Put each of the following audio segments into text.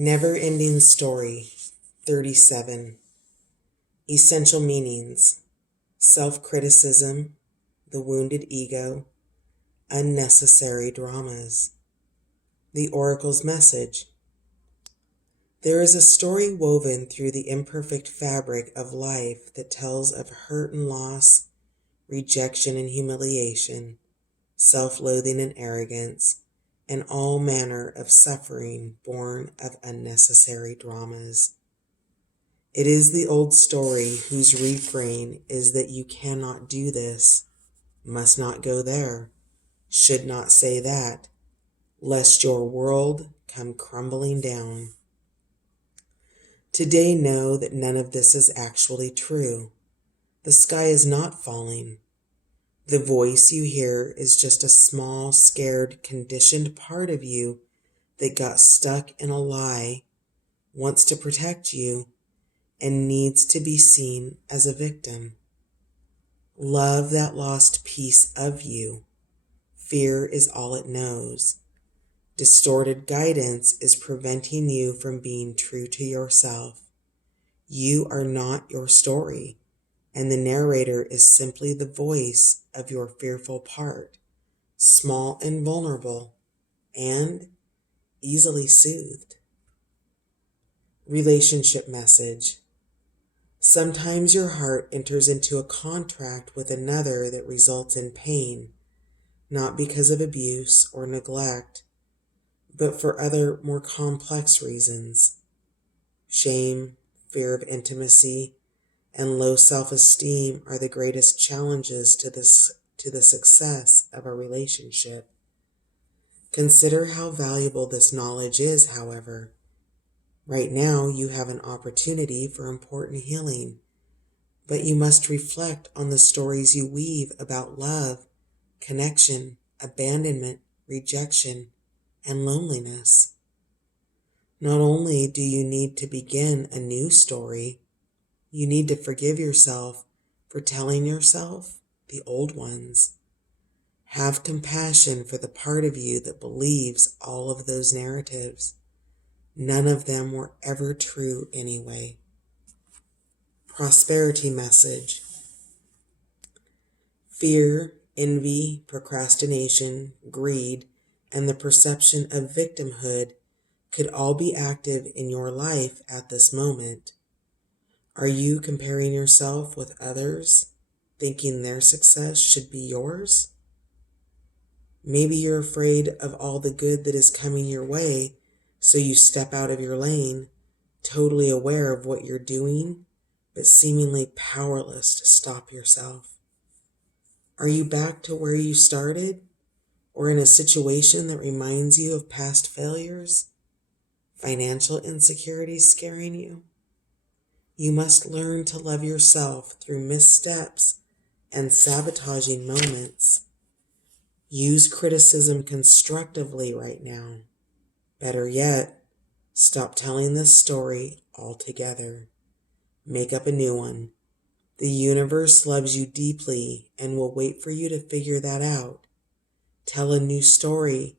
Never-ending story, 37. Essential meanings, self-criticism, the wounded ego, unnecessary dramas. The oracle's message. There is a story woven through the imperfect fabric of life that tells of hurt and loss, rejection and humiliation, self-loathing and arrogance, and all manner of suffering born of unnecessary dramas. It is the old story whose refrain is that you cannot do this, must not go there, should not say that, lest your world come crumbling down. Today know that none of this is actually true. The sky is not falling. The voice you hear is just a small, scared, conditioned part of you that got stuck in a lie, wants to protect you, and needs to be seen as a victim. Love that lost piece of you. Fear is all it knows. Distorted guidance is preventing you from being true to yourself. You are not your story, and the narrator is simply the voice of your fearful part, small and vulnerable, and easily soothed. Relationship message. Sometimes your heart enters into a contract with another that results in pain, not because of abuse or neglect, but for other more complex reasons. Shame, fear of intimacy, and low self-esteem are the greatest challenges to the success of a relationship. Consider how valuable this knowledge is, however. Right now, you have an opportunity for important healing, but you must reflect on the stories you weave about love, connection, abandonment, rejection, and loneliness. Not only do you need to begin a new story, you need to forgive yourself for telling yourself the old ones. Have compassion for the part of you that believes all of those narratives. None of them were ever true anyway. Prosperity message. Fear, envy, procrastination, greed, and the perception of victimhood could all be active in your life at this moment. Are you comparing yourself with others, thinking their success should be yours? Maybe you're afraid of all the good that is coming your way, so you step out of your lane, totally aware of what you're doing, but seemingly powerless to stop yourself. Are you back to where you started, or in a situation that reminds you of past failures? Financial insecurities scaring you? You must learn to love yourself through missteps and sabotaging moments. Use criticism constructively right now. Better yet, stop telling this story altogether. Make up a new one. The universe loves you deeply and will wait for you to figure that out. Tell a new story,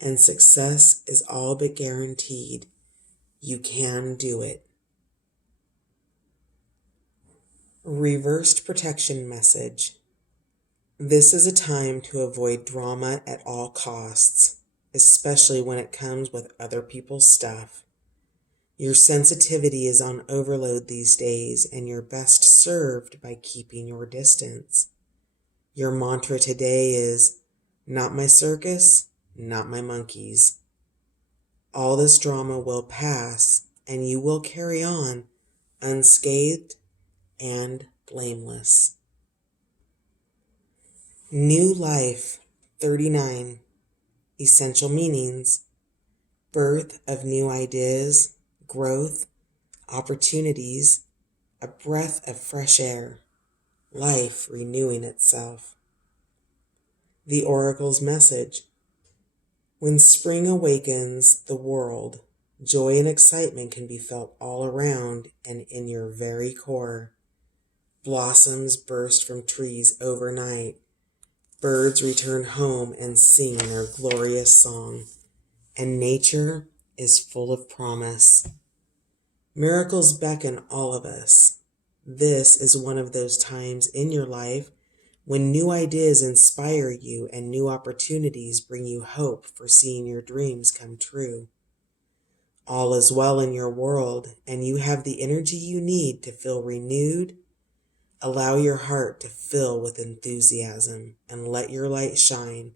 and success is all but guaranteed. You can do it. Reversed protection message. This is a time to avoid drama at all costs, especially when it comes with other people's stuff. Your sensitivity is on overload these days, and you're best served by keeping your distance. Your mantra today is, not my circus, not my monkeys. All this drama will pass, and you will carry on unscathed and blameless. New life, 39. Essential meanings. Birth of new ideas, growth, opportunities, a breath of fresh air, life renewing itself. The oracle's message. When spring awakens the world, joy and excitement can be felt all around and in your very core. Blossoms burst from trees overnight. Birds return home and sing their glorious song, and nature is full of promise. Miracles beckon all of us. This is one of those times in your life when new ideas inspire you and new opportunities bring you hope for seeing your dreams come true. All is well in your world, and you have the energy you need to feel renewed. Allow your heart to fill with enthusiasm and let your light shine,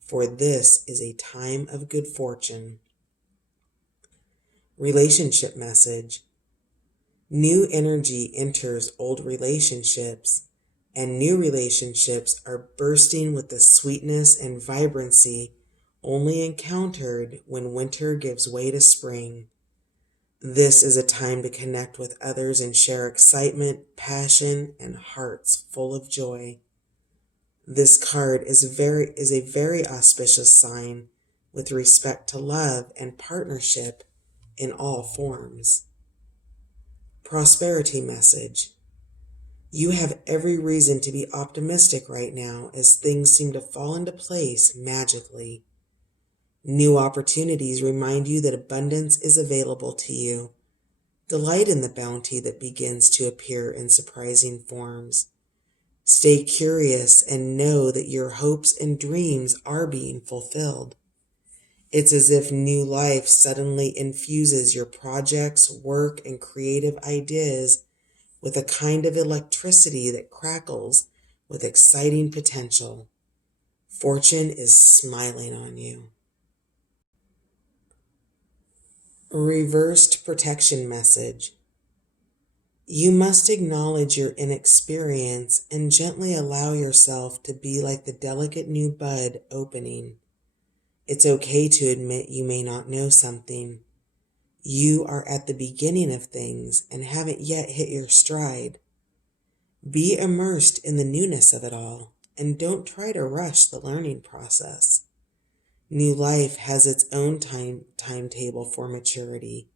for this is a time of good fortune. Relationship message. New energy enters old relationships, and new relationships are bursting with the sweetness and vibrancy only encountered when winter gives way to spring. This is a time to connect with others and share excitement, passion, and hearts full of joy. This card is a very auspicious sign with respect to love and partnership in all forms. Prosperity message. You have every reason to be optimistic right now as things seem to fall into place magically. New opportunities remind you that abundance is available to you. Delight in the bounty that begins to appear in surprising forms. Stay curious and know that your hopes and dreams are being fulfilled. It's as if new life suddenly infuses your projects, work, and creative ideas with a kind of electricity that crackles with exciting potential. Fortune is smiling on you. A reversed protection message. You must acknowledge your inexperience and gently allow yourself to be like the delicate new bud opening. It's okay to admit you may not know something. You are at the beginning of things and haven't yet hit your stride. Be immersed in the newness of it all, and don't try to rush the learning process. New life has its own timetable for maturity.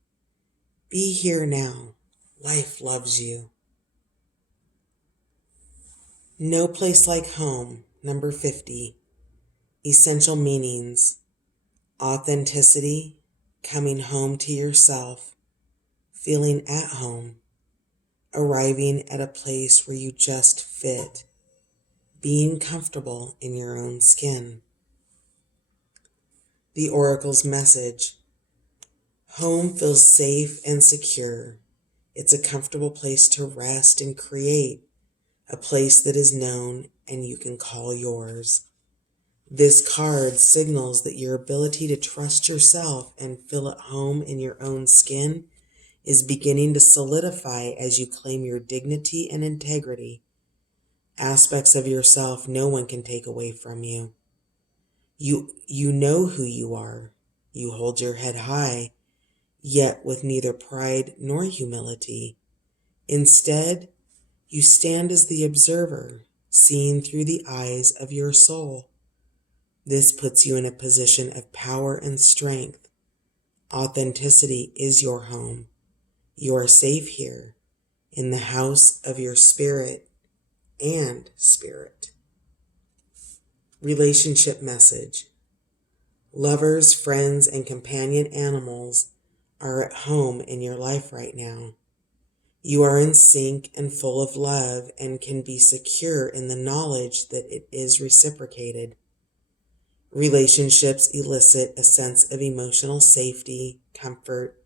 Be here now. Life loves you. No place like home, number 50. Essential meanings. Authenticity, coming home to yourself, feeling at home, arriving at a place where you just fit, being comfortable in your own skin. The Oracle's message. Home feels safe and secure. It's a comfortable place to rest and create, a place that is known and you can call yours. This card signals that your ability to trust yourself and feel at home in your own skin is beginning to solidify as you claim your dignity and integrity, aspects of yourself no one can take away from you. You know who you are. You hold your head high, yet with neither pride nor humility. Instead, you stand as the observer, seeing through the eyes of your soul. This puts you in a position of power and strength. Authenticity is your home. You are safe here, in the house of your spirit and spirit. Relationship message. Lovers, friends, and companion animals are at home in your life right now. You are in sync and full of love and can be secure in the knowledge that it is reciprocated. Relationships elicit a sense of emotional safety, comfort,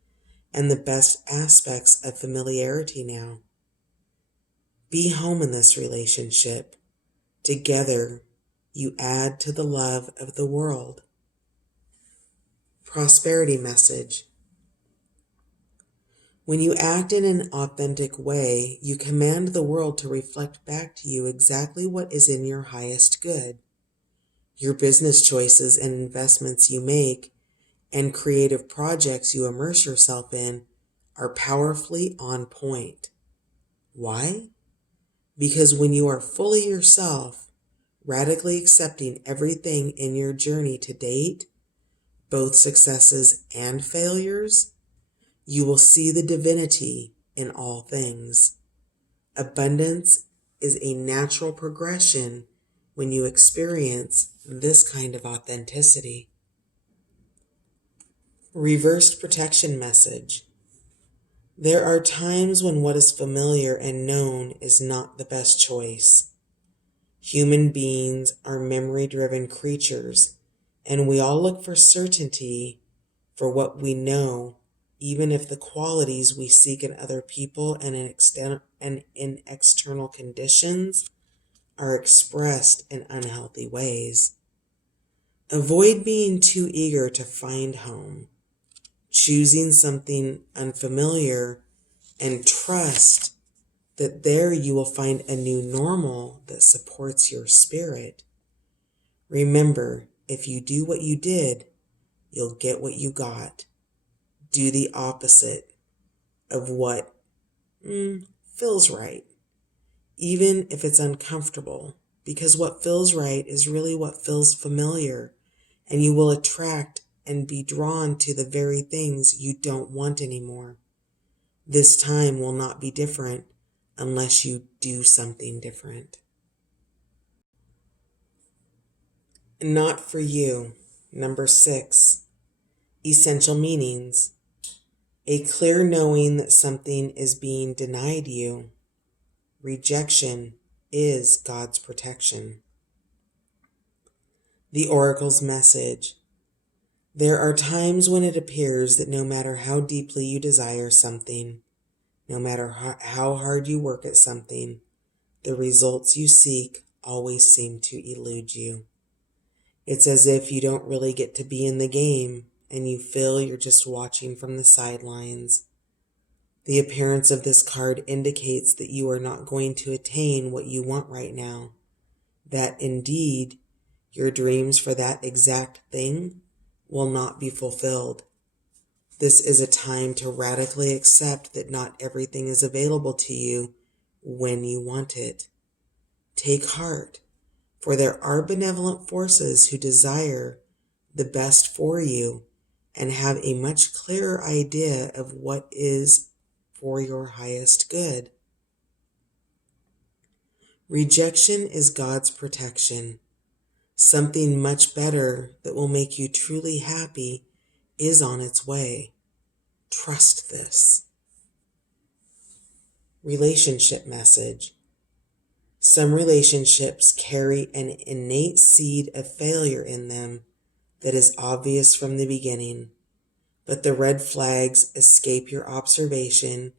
and the best aspects of familiarity now. Be home in this relationship. Together, you add to the love of the world. Prosperity message. When you act in an authentic way, you command the world to reflect back to you exactly what is in your highest good. Your business choices and investments you make and creative projects you immerse yourself in are powerfully on point. Why? Because when you are fully yourself, radically accepting everything in your journey to date, both successes and failures, you will see the divinity in all things. Abundance is a natural progression when you experience this kind of authenticity. Reversed protection message. There are times when what is familiar and known is not the best choice. Human beings are memory-driven creatures, and we all look for certainty for what we know, even if the qualities we seek in other people and in external conditions are expressed in unhealthy ways. Avoid being too eager to find home, choosing something unfamiliar, and trust that there you will find a new normal that supports your spirit. Remember, if you do what you did, you'll get what you got. Do the opposite of what feels right, even if it's uncomfortable, because what feels right is really what feels familiar, and you will attract and be drawn to the very things you don't want anymore. This time will not be different unless you do something different. Not for you. Number 6. Essential meanings. A clear knowing that something is being denied you. Rejection is God's protection. The Oracle's message. There are times when it appears that no matter how deeply you desire something, no matter how hard you work at something, the results you seek always seem to elude you. It's as if you don't really get to be in the game and you feel you're just watching from the sidelines. The appearance of this card indicates that you are not going to attain what you want right now, that indeed your dreams for that exact thing will not be fulfilled. This is a time to radically accept that not everything is available to you when you want it. Take heart, for there are benevolent forces who desire the best for you and have a much clearer idea of what is for your highest good. Rejection is God's protection. Something much better that will make you truly happy is on its way. Trust this. Relationship message. Some relationships carry an innate seed of failure in them that is obvious from the beginning, but the red flags escape your observation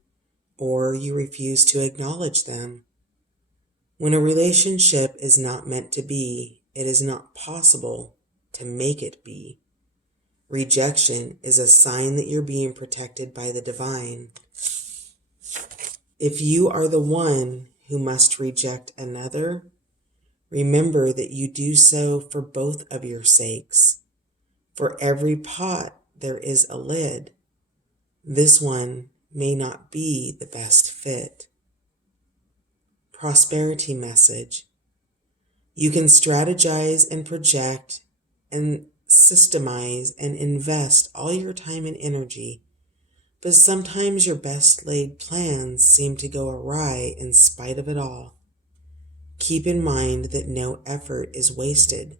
or you refuse to acknowledge them. When a relationship is not meant to be, it is not possible to make it be. Rejection is a sign that you're being protected by the divine. If you are the one who must reject another, remember that you do so for both of your sakes. For every pot there is a lid. This one may not be the best fit. Prosperity message. You can strategize and project and systemize and invest all your time and energy, but sometimes your best laid plans seem to go awry in spite of it all. Keep in mind that no effort is wasted.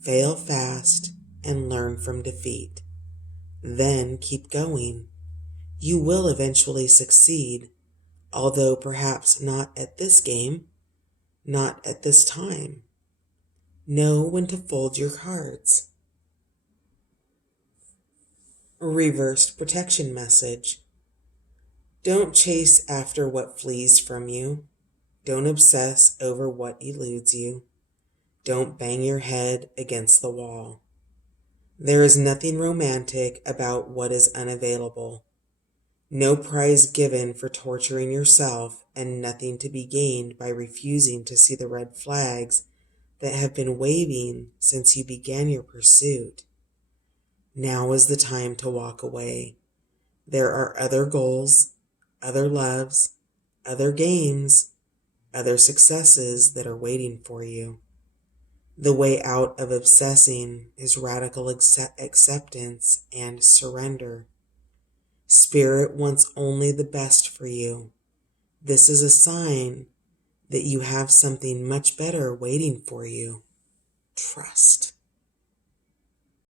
Fail fast and learn from defeat. Then keep going. You will eventually succeed, although perhaps not at this game, not at this time. Know when to fold your cards. Reversed protection message. Don't chase after what flees from you. Don't obsess over what eludes you. Don't bang your head against the wall. There is nothing romantic about what is unavailable. No prize given for torturing yourself, and nothing to be gained by refusing to see the red flags that have been waving since you began your pursuit. Now is the time to walk away. There are other goals, other loves, other games, other successes that are waiting for you. The way out of obsessing is radical acceptance and surrender. Spirit wants only the best for you. This is a sign that you have something much better waiting for you. Trust.